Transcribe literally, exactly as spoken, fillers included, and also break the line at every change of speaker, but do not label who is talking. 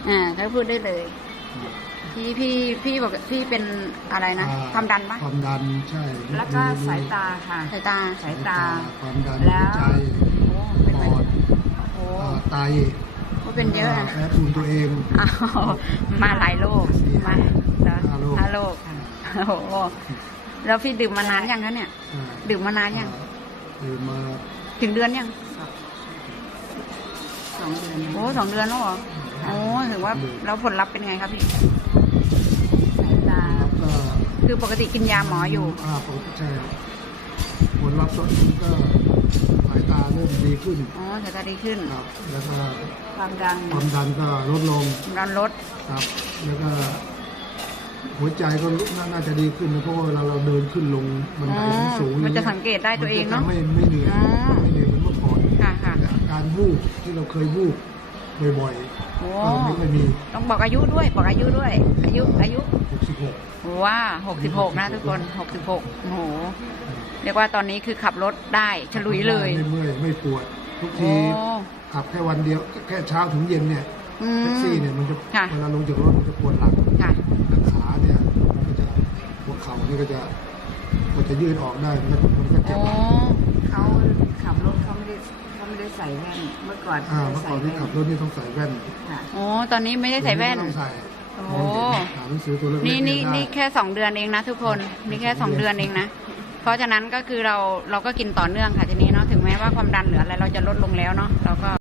อ่าเขาพูดได้เลยพี่พี่พี่บอกพี่เป็นอะไรนะความดันปะ
ความดันใช่
แล้วก็สายตาค่ะ
สายตา
สายตา
ความดัน
แล้
หัว
ว
ใจ
โอ้เป็น
ป
ไป
อด
โอ้
อ่าไต
ก็เป็นเยอะอะ
แพ้ภูมิตัวเอง
อ้าวมาหลายโรคมาแล้ว
ห้าโรค
ห้าโรคโอ้โหแล้วพี่ดื่มมานานยังคะเนี่ย
อ่า
ดื่มมานานยัง
ดื่มมา
ถึงเดือนยัง
สองเดือน
โอ้สองเดือนแล้วเหรอโอ้ถือว่าแล้วผลลัพธ์เป็นไงครับพี่
สายตา
แล้วก็
คือปกติกินยาหมออยู่
อ่าปกติใช่ผลลัพธ์ส่วนหนึ่งก็สายตาเริ่มดีขึ้น
อ๋อสายตาดีขึ้น
ครับ แล้วก็
ความดัน
ความดันก็ลดลง
ดันลด
ครับ แล้วก็ หัวใจก็น่าน่าจะดีขึ้นนะเพราะว่าเวลาเราเดินขึ้นลงบันได
อ๋อ
สูงๆ
มันจะสังเกตได้ตัวเองเนอะ
มัจไม่ไม่เหนื่อย
อ๋อ
ไม่เหนื่อยเหมือนเมื่อก่อน
ค่ะค่ะ
และอาการวูบที่เราเคยวูบบ่อย
โอ้
ๆก็ไม่ค่อยมี
ต้องบอกอายุด้วย บอกอายุด้วย อายุอายุ
หกสิบหก
ว่าหกสิบหกนะทุกคนหกสิบหกโอ้โหเรียกว่าตอนนี้คือขับรถได้ฉลุยเลย
ไม่เมื่อยไม่ปวด ทุก
โอ้
ทีขับแค่วันเดียวแค่เช้าถึงเย็นเนี่ย
อืม
แท็กซี่เนี่ยมันจะ
ค่ะ
เวลาลงจากรถมันจะปวดหลัง
ค่ะ
และขาเนี่ยมันก็จะหัวเข่านี่ก็จะก็จะยืดออกได้มันก็มันก็เจ็บ
โอ้
หลัง
เขาขับรถเขาไม่ได้เขาไม่ได้ใส่แว่นเมื่อก่อน
อ่า
เขา
เมื่อ
ใส่
ก่อนที่
แว่น
ขับรถนี่ต้องใส่แว่น
ค่ะ
โอ้ตอนนี้ไม่ได้ใส่แว่น
ไม่ต้องใส่
โอ้
มองเห็นอ่านหนังสือตัวเล็กๆ
นี่นี่
เยได้
นี่แค่สองเดือนเองนะทุกคนนี่แค่สองเดือนเองนะเพราะฉะนั้นก็คือเราเราก็กินต่อเนื่องค่ะทีนี้เนาะถึงแม้ว่าความดันหรืออะไรเราจะลดลงแล้วเนาะเราก็